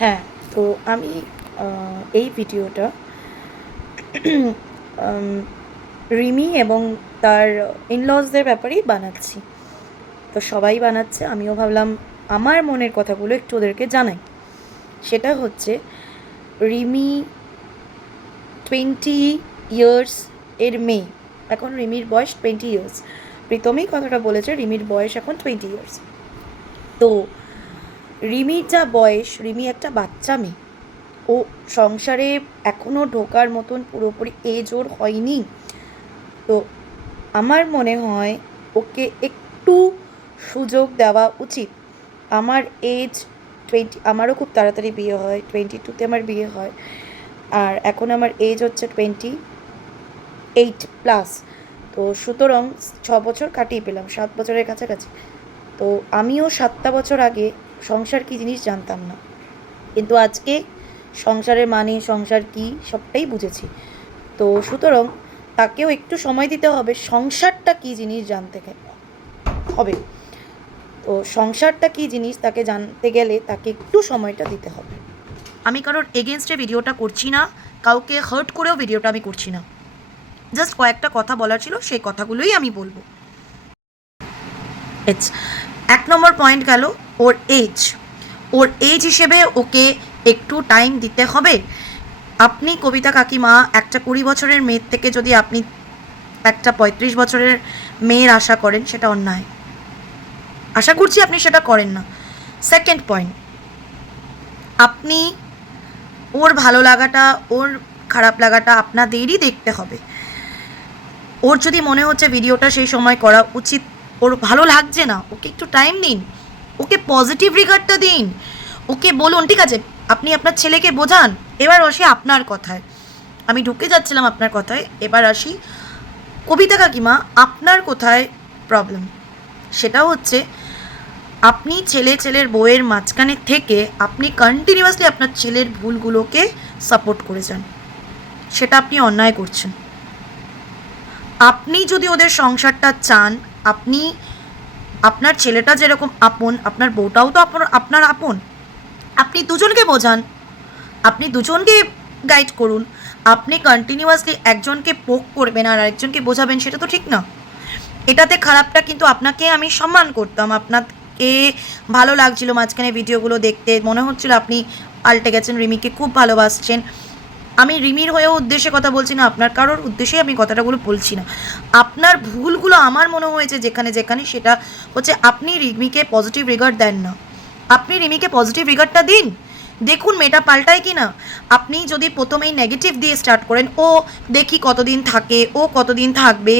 হ্যাঁ, তো আমি এই ভিডিওটা রিমি এবং তার ইনলজদের ব্যাপারেই বানাচ্ছি। তো সবাই বানাচ্ছে, আমিও ভাবলাম আমার মনের কথাগুলো একটু ওদেরকে জানাই। সেটা হচ্ছে, রিমি 20 ইয়ার্স এর মেয়ে। এখন রিমির বয়স 20 ইয়ার্স। প্রীতমই কথাটা বলেছে, রিমির বয়স এখন 20 ইয়ার্স। তো রিমির যা বয়স, রিমি একটা বাচ্চা মেয়ে। ও সংসারে এখনও ঢোকার মতন পুরোপুরি এজ ওর হয়নি। তো আমার মনে হয় ওকে একটু সুযোগ দেওয়া উচিত। আমার এজ 20, আমারও খুব তাড়াতাড়ি বিয়ে হয়, 22-তে আমার বিয়ে হয়। আর এখন আমার এজ হচ্ছে 28+। তো সুতরাং 6 বছর কাটিয়ে পেলাম, 7 বছরের কাছাকাছি। তো আমিও 7টা বছর আগে সংসার কী জিনিস জানতাম না, কিন্তু আজকে সংসারের মানে, সংসার কী, সবটাই বুঝেছি। তো সুতরাং তাকেও একটু সময় দিতে হবে সংসারটা কী জিনিস জানতে হবে। তো সংসারটা কী জিনিস তাকে জানতে গেলে তাকে একটু সময়টা দিতে হবে। আমি কারোর এগেনস্টে ভিডিওটা করছি না, কাউকে হার্ট করেও ভিডিওটা আমি করছি না। জাস্ট কয়েকটা কথা বলার ছিল, সেই কথাগুলোই আমি বলবো। ইটস 1 নম্বর পয়েন্ট গেল ওর এজ। ওর এজ হিসেবে ওকে একটু টাইম দিতে হবে। আপনি কবিতা কাকিমা একটা 20 বছরের মেয়ের থেকে যদি আপনি একটা 35 বছরের মেয়ের আশা করেন, সেটা অন্যায়। আশা করছি আপনি সেটা করেন না। সেকেন্ড পয়েন্ট, আপনি ওর ভালো লাগাটা, ওর খারাপ লাগাটা আপনাদেরই দেখতে হবে। ওর যদি মনে হচ্ছে ভিডিওটা সেই সময় করা উচিত, ওর ভালো লাগছে না, ওকে একটু টাইম দিন, ওকে পজিটিভ রিগার্ডটা দিন, ওকে বলুন ঠিক আছে, আপনি আপনার ছেলেকে বোঝান। এবার আসি আপনার কথায়, আমি ঢুকে যাচ্ছিলাম আপনার কথায়, এবার আসি কবিতা কাকিমা আপনার কোথায় প্রবলেম। সেটা হচ্ছে, আপনি ছেলের বউয়ের মাঝখানে থেকে আপনি কন্টিনিউয়াসলি আপনার ছেলের ভুলগুলোকে সাপোর্ট করে যান, সেটা আপনি অন্যায় করছেন। আপনি যদি ওদের সংসারটা চান, আপনি আপনার ছেলেটা যেরকম আপন, আপনার বউটাও তো আপনার আপন। আপনি দুজনকে বোঝান, আপনি দুজনকে গাইড করুন। আপনি কন্টিনিউয়াসলি একজনকে পোক করবেন আর আরেকজনকে বোঝাবেন, সেটা তো ঠিক না। এটাতে খারাপটা কিন্তু আপনাকে আমি সম্মান করতাম, আপনাকে ভালো লাগছিল মাঝখানে ভিডিওগুলো দেখতে, মনে হচ্ছিল আপনি পাল্টে গেছেন, রিমিকে খুব ভালোবাসছেন। আমি রিমির হয়েও উদ্দেশ্যে কথা বলছি না, আপনার কারোর উদ্দেশ্যে আমি কথাটাগুলো বলছি না। আপনার ভুলগুলো আমার মনে হয়েছে যেখানে যেখানে, সেটা হচ্ছে আপনি রিমিকে পজিটিভ রিগার্ড দেন না। আপনি রিমিকে পজিটিভ রিগার্ডটা দিন, দেখুন মেয়েটা পাল্টায় কি না। আপনি যদি প্রথমেই নেগেটিভ দিয়ে স্টার্ট করেন, ও দেখি কতদিন থাকে, ও কতদিন থাকবে,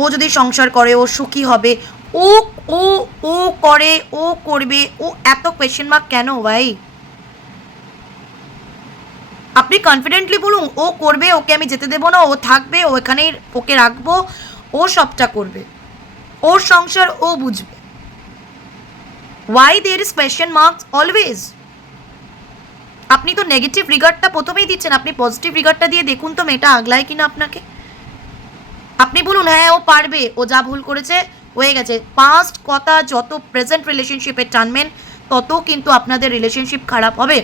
ও যদি সংসার করে ও সুখী হবে, ও ও ও করে, ও করবে, ও এত কোয়েশ্চেন মার্ক কেন ভাই? আপনি কনফিডেন্টলি বলুন, ও করবে, ওকে আমি যেতে দেবো না, ও থাকবে, ও এখানেই ওকে রাখবো, ও সবটা করবে, ওর সংসার ও বুঝবে। Why there is question marks always? আপনি তো নেগেটিভ রিগার্ডটা প্রথমেই দিচ্ছেন, আপনি পজিটিভ রিগার্ডটা দিয়ে দেখুন তো মেয়েটা আগলায় কিনা আপনাকে। আপনি বলুন হ্যাঁ ও পারবে, ও যা ভুল করেছে হয়ে গেছে। পাস্ট কথা যত প্রেজেন্ট রিলেশনশিপে টানবেন, তত কিন্তু আপনাদের রিলেশনশিপ খারাপ হবে।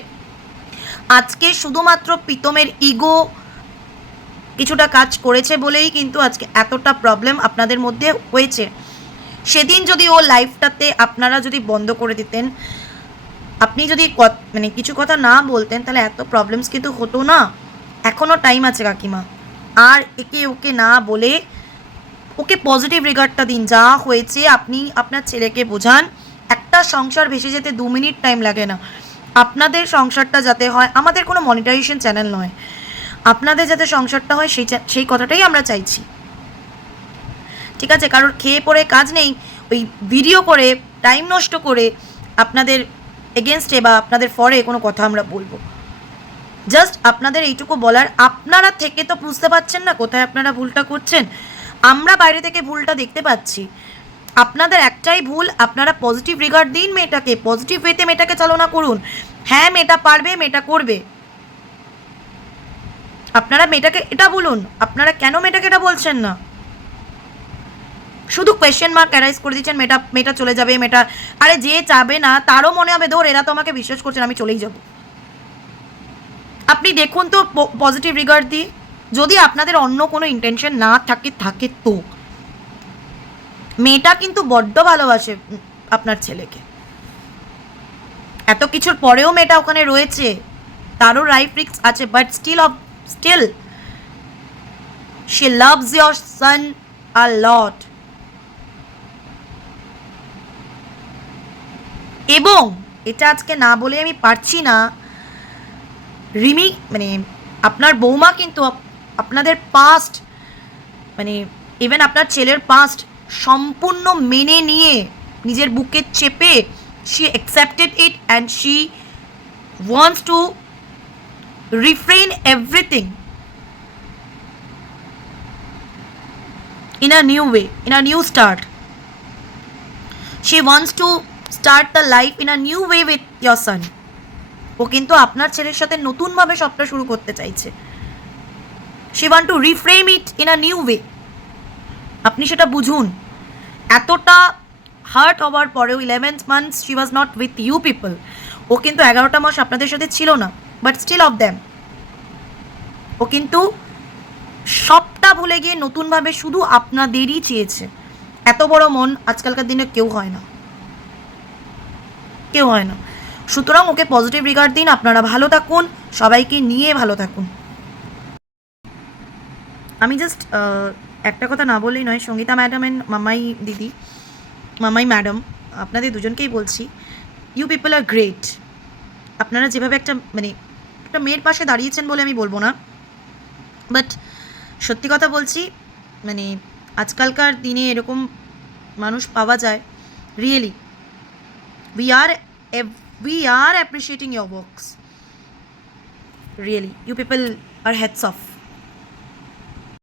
আজকে শুধুমাত্র প্রীতমের ইগো কিছুটা কাজ করেছে বলেই কিন্তু আজকে এতটা প্রবলেম আপনাদের মধ্যে হয়েছে। সেদিন যদি ও লাইফটাতে আপনারা যদি বন্ধ করে দিতেন, আপনি যদি মানে কিছু কথা না বলতেন, তাহলে এত প্রবলেমস কিন্তু হতো না। এখনও টাইম আছে কাকিমা, আর একে ওকে না বলে ওকে পজিটিভ রিগার্ডটা দিন। যা হয়েছে আপনি আপনার ছেলেকে বোঝান। একটা সংসার ভেসে যেতে 2 মিনিট টাইম লাগে না। আপনাদের সংসারটা যাতে হয়, আমাদের কোনো মনিটাইজেশন চ্যানেল নয়, আপনাদের যাতে সংসারটা হয় সেই কথাটাই আমরা চাইছি, ঠিক আছে? কারোর খেয়ে পড়ে কাজ নেই, ওই ভিডিও করে টাইম নষ্ট করে আপনাদের এগেনস্টে বা আপনাদের ফরে কোনো কথা আমরা বলবো। জাস্ট আপনাদের এইটুকু বলার, আপনারা থেকে তো বুঝতে পারছেন না কোথায় আপনারা ভুলটা করছেন। আমরা বাইরে থেকে ভুলটা দেখতে পাচ্ছি। আপনাদের একটাই ভুল, আপনারা পজিটিভ রিগার্ড দিন মেয়েটাকে, পজিটিভ ওয়েতে মেয়েটাকে চালনা করুন। হ্যাঁ মেয়েটা পারবে, মেয়েটা করবে। আপনারা মেয়েটাকে এটা বলুন, আপনারা কেন মেয়েটাকে এটা বলছেন না? শুধু কোয়েশ্চেন মার্ক অ্যারাইজ করে দিচ্ছেন, মেয়েটা চলে যাবে, মেয়েটা, আরে যে যাবে না তারও মনে হবে ধর এরা তো আমাকে বিশ্বাস করছে না, আমি চলেই যাব। আপনি দেখুন তো পজিটিভ রিগার্ড দিয়ে, যদি আপনাদের অন্য কোনো ইন্টেনশন না থাকে তো মেয়েটা কিন্তু বড্ড ভালোবাসে আপনার ছেলেকে। এত কিছুর পরেও মেয়েটা ওখানে রয়েছে, তারও লাইফ রিস্ক আছে, but still she loves your son a lot. এবং এটা আজকে না বলে আমি পারছি না, রিমি মানে আপনার বৌমা কিন্তু আপনাদের পাস্ট মানে ইভেন আপনার ছেলের পাস্ট সম্পূর্ণ মেনে নিয়ে নিজের বুকে চেপে she accepted it and she wants to refrain everything in a new way, in a new start. She wants to start the life in a new way with your son. ও কিন্তু আপনার ছেলের সাথে নতুনভাবে সবটা শুরু করতে চাইছে। She want to reframe it in a new way. আপনি সেটা বুঝুন। এতটা হার্ট হওয়ার পরেও 11 months she was not with you people. ও কিন্তু 11টা মাস আপনাদের সাথে ছিল না, বাট স্টিল অফ দ্যাম ও কিন্তু সবটা ভুলে গিয়ে নতুনভাবে শুধু আপনাদেরই চেয়েছে। এত বড় মন আজকালকার দিনে কেউ হয় না, কেউ হয় না। সুতরাং ওকে পজিটিভ রিগার্ড দিন, আপনারা ভালো থাকুন, সবাইকে নিয়ে ভালো থাকুন। আমি জাস্ট একটা কথা না বললেই নয়, সঙ্গীতা ম্যাডাম অ্যান্ড মামাই ম্যাডাম, আপনাদের দুজনকেই বলছি, ইউ পিপল আর গ্রেট। আপনারা যেভাবে একটা মেয়ের পাশে দাঁড়িয়েছেন বলে আমি বলবো না, বাট সত্যি কথা বলছি, আজকালকার দিনে এরকম মানুষ পাওয়া যায়, really we are appreciating your works, really, you people are heads off.